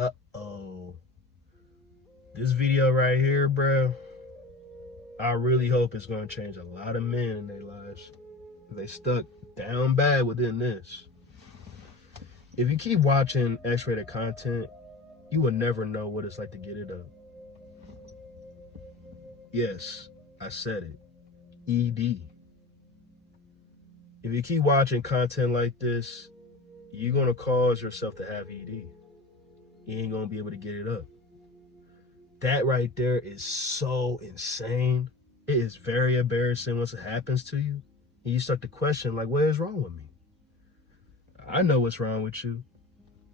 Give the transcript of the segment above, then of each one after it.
Uh-oh. This video right here, bro, I really hope it's going to change a lot of men in their lives. They stuck down bad within this. If you keep watching X-rated content, you will never know what it's like to get it up. Yes, I said it. ED. If you keep watching content like this, you're going to cause yourself to have ED. You ain't going to be able to get it up. That right there is so insane. It is very embarrassing once it happens to you. And you start to question, like, what is wrong with me? I know what's wrong with you.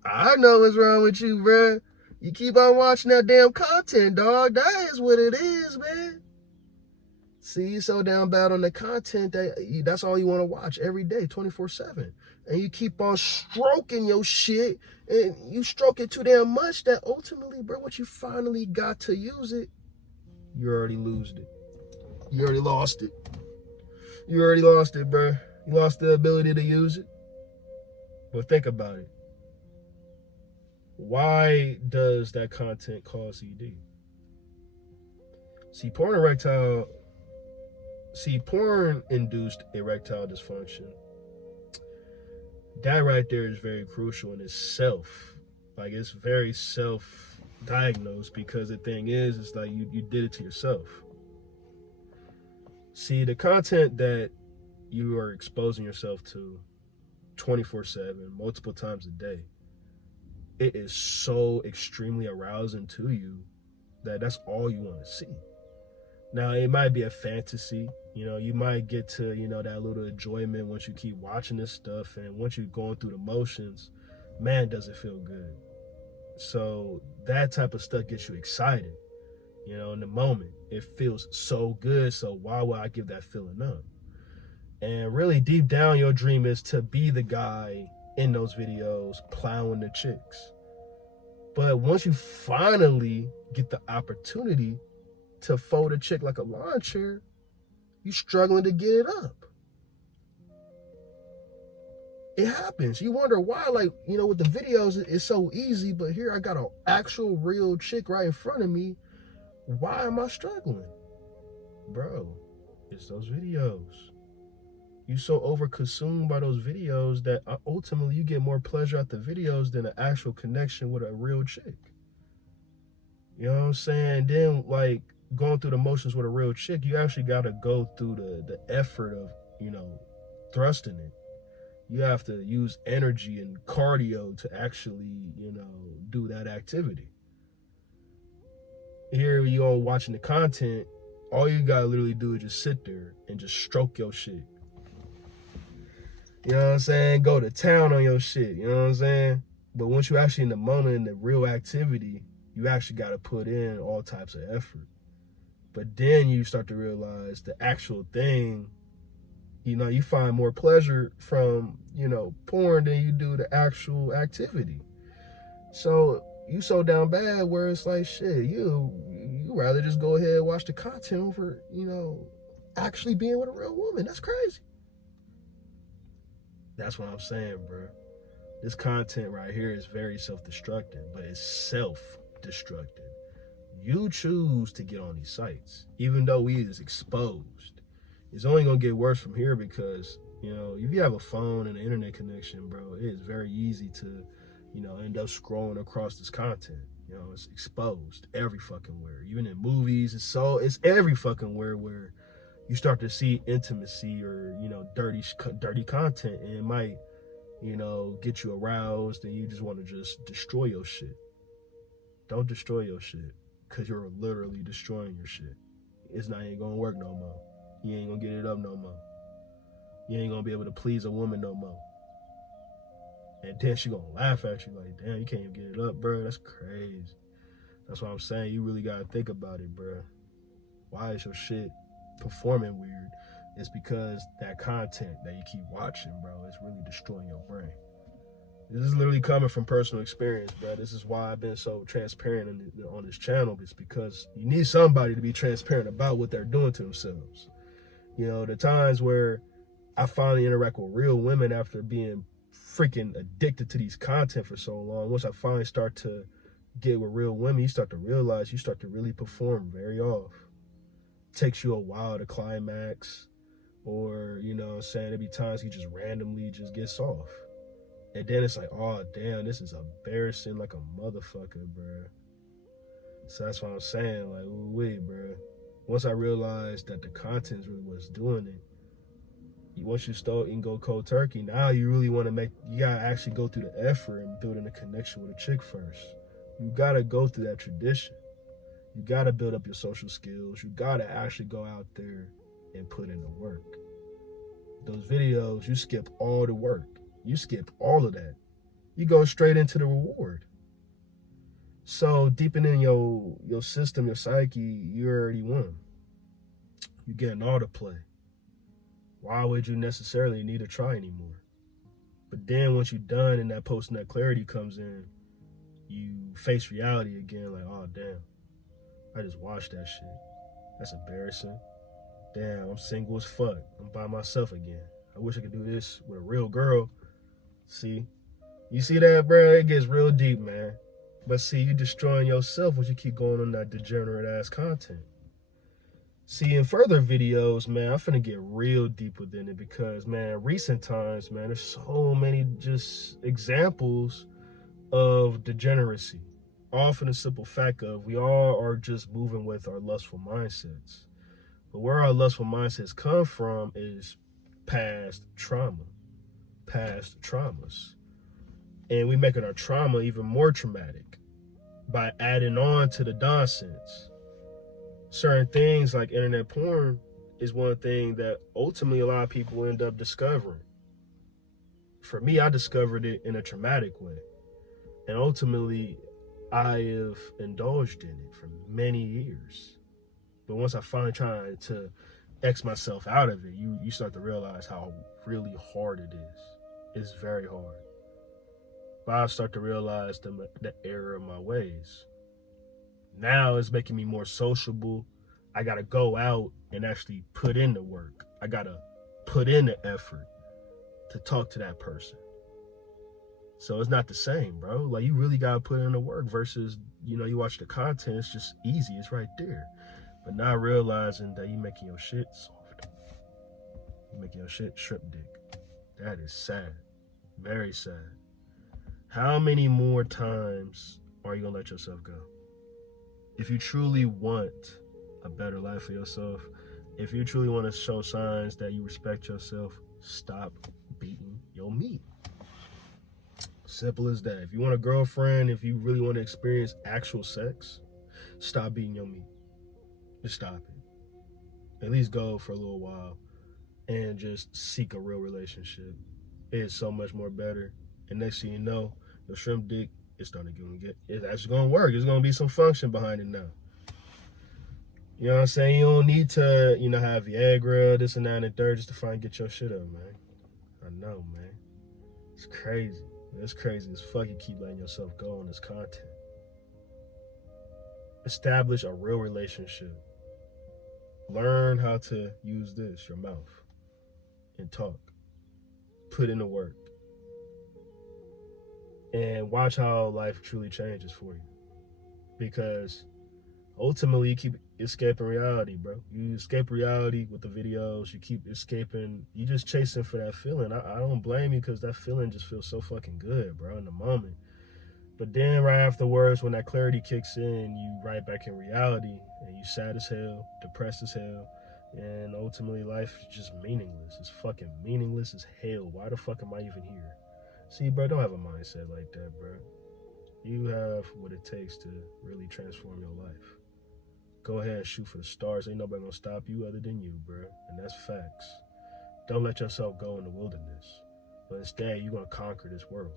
I know what's wrong with you, bruh. You keep on watching that damn content, dog. That is what it is, man. See, you so down bad on the content that's all you want to watch every day, 24/7. And you keep on stroking your shit, and you stroke it too damn much that ultimately, bro, once you finally got to use it, you already lost it. You already lost it. You already lost it, bro. You lost the ability to use it. But think about it. Why does that content cause ED? See, porn-induced erectile dysfunction, that right there is very crucial in itself. Like, it's very self-diagnosed, because the thing is, it's like you did it to yourself. See, the content that you are exposing yourself to 24/7, multiple times a day, it is so extremely arousing to you that that's all you want to see. Now, it might be a fantasy. You might get to, that little enjoyment once you keep watching this stuff. And once you're going through the motions, man, does it feel good. So that type of stuff gets you excited, in the moment. It feels so good. So why would I give that feeling up? And really deep down, your dream is to be the guy in those videos plowing the chicks. But once you finally get the opportunity to fold a chick like a lawn chair, you struggling to get it up. It happens. You wonder why, with the videos, it's so easy, but here I got an actual real chick right in front of me. Why am I struggling? Bro, it's those videos. You so over-consumed by those videos that ultimately you get more pleasure out the videos than an actual connection with a real chick. You know what I'm saying? Then, going through the motions with a real chick, you actually got to go through the effort of, thrusting it. You have to use energy and cardio to actually, do that activity. Here you all watching the content, all you got to literally do is just sit there and just stroke your shit. You know what I'm saying? Go to town on your shit, you know what I'm saying? But once you're actually in the moment, in the real activity, you actually got to put in all types of effort. But then you start to realize the actual thing, you find more pleasure from, porn than you do the actual activity. So you so down bad where it's like, shit, you rather just go ahead and watch the content over, actually being with a real woman. That's crazy. That's what I'm saying, bro. This content right here is very self-destructive, but it's self-destructive. You choose to get on these sites, even though we is exposed. It's only gonna get worse from here because, if you have a phone and an internet connection, bro, it is very easy to, end up scrolling across this content. It's exposed every fucking where. Even in movies, it's every fucking where you start to see intimacy or, dirty content, and it might, get you aroused and you just want to just destroy your shit. Don't destroy your shit, because you're literally destroying your shit. Ain't gonna work no more. You ain't gonna get it up no more. You ain't gonna be able to please a woman no more. And then she gonna laugh at you like, damn, you can't even get it up, bro. That's crazy. That's what I'm saying. You really gotta think about it, bro. Why is your shit performing weird? It's because that content that you keep watching, bro, is really destroying your brain. This is literally coming from personal experience, bro. This is why I've been so transparent on this channel. It's because you need somebody to be transparent about what they're doing to themselves. The times where I finally interact with real women after being freaking addicted to these content for so long, once I finally start to, get with real women, you start to realize you start to really perform very off. Takes you a while to climax, or you know what I'm saying, there be times you just randomly just get soft. And then it's like, oh damn, this is embarrassing like a motherfucker, bro. So that's what I'm saying, like, wait, bro. Once I realized that the content's really what's doing it, once you start and go cold turkey, now you really want to you gotta actually go through the effort and building a connection with a chick first. You gotta go through that tradition. You gotta build up your social skills. You gotta actually go out there and put in the work. Those videos, you skip all the work. You skip all of that. You go straight into the reward. So deepening your system, your psyche, you already won. You're getting all the play. Why would you necessarily need to try anymore? But then once you're done and that post-nut clarity comes in, you face reality again, like, oh damn, I just watched that shit. That's embarrassing. Damn, I'm single as fuck. I'm by myself again. I wish I could do this with a real girl. See? You see that, bro? It gets real deep, man. But see, you destroying yourself when you keep going on that degenerate ass content. See, in further videos, man, I'm finna get real deep within it because, man, recent times, man, there's so many just examples of degeneracy. All from the simple fact of we all are just moving with our lustful mindsets. But where our lustful mindsets come from is past trauma, past traumas. And we making our trauma even more traumatic by adding on to the nonsense. Certain things like internet porn is one thing that ultimately a lot of people end up discovering. For me, I discovered it in a traumatic way. And ultimately, I have indulged in it for many years. But once I finally tried to X myself out of it, you start to realize how really hard it is. It's very hard. But I start to realize the error of my ways. Now it's making me more sociable. I gotta go out and actually put in the work. I gotta put in the effort to talk to that person. So it's not the same, bro. Like, you really gotta put in the work versus, you know, you watch the content, it's just easy, it's right there. But not realizing that you making your shit soft. You making your shit shrimp dick. That is sad. Very sad. How many more times are you gonna let yourself go? If you truly want a better life for yourself, if you truly want to show signs that you respect yourself, stop beating your meat. Simple as that. If you want a girlfriend, if you really want to experience actual sex, stop beating your meat. Just stop it. At least go for a little while and just seek a real relationship. It's so much more better. And next thing you know, your shrimp dick is starting to get, it's actually going to work. There's going to be some function behind it now. You know what I'm saying? You don't need to, you know, have Viagra, this and that and the third just to finally get your shit up, man. I know, man. It's crazy. It's crazy as fuck you keep letting yourself go on this content. Establish a real relationship. Learn how to use this, your mouth, and talk. Put in the work. And watch how life truly changes for you. Because ultimately, you keep escaping reality, bro. You escape reality with the videos. You keep escaping. You just chasing for that feeling. I don't blame you because that feeling just feels so fucking good, bro, in the moment. But then right afterwards, when that clarity kicks in, you right back in reality and you sad as hell, depressed as hell. And ultimately, life is just meaningless. It's fucking meaningless as hell. Why the fuck am I even here? See, bro, don't have a mindset like that, bro. You have what it takes to really transform your life. Go ahead and shoot for the stars. Ain't nobody gonna stop you other than you, bro. And that's facts. Don't let yourself go in the wilderness. But instead, you're gonna conquer this world.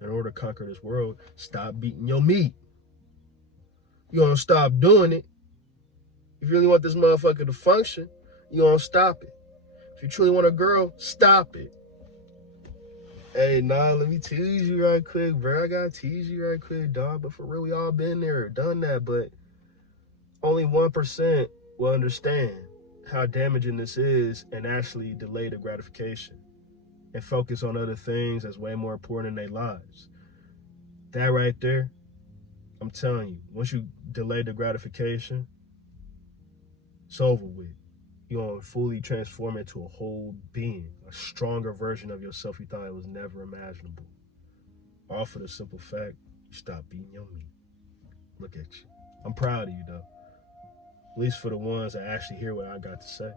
In order to conquer this world, stop beating your meat. You're gonna stop doing it. If you really want this motherfucker to function, you're gonna stop it. If you truly want a girl, stop it. Hey, nah, let me tease you right quick, bro. I gotta tease you right quick, dog. But for real, we all been there, done that. But only 1% will understand how damaging this is and actually delay the gratification and focus on other things that's way more important in their lives. That right there I'm telling you, once you delay the gratification, it's over with. You're going to fully transform into a whole being, a stronger version of yourself you thought it was never imaginable. All for the simple fact you stopped beating your meat. Look at you. I'm proud of you, though. At least for the ones that actually hear what I got to say.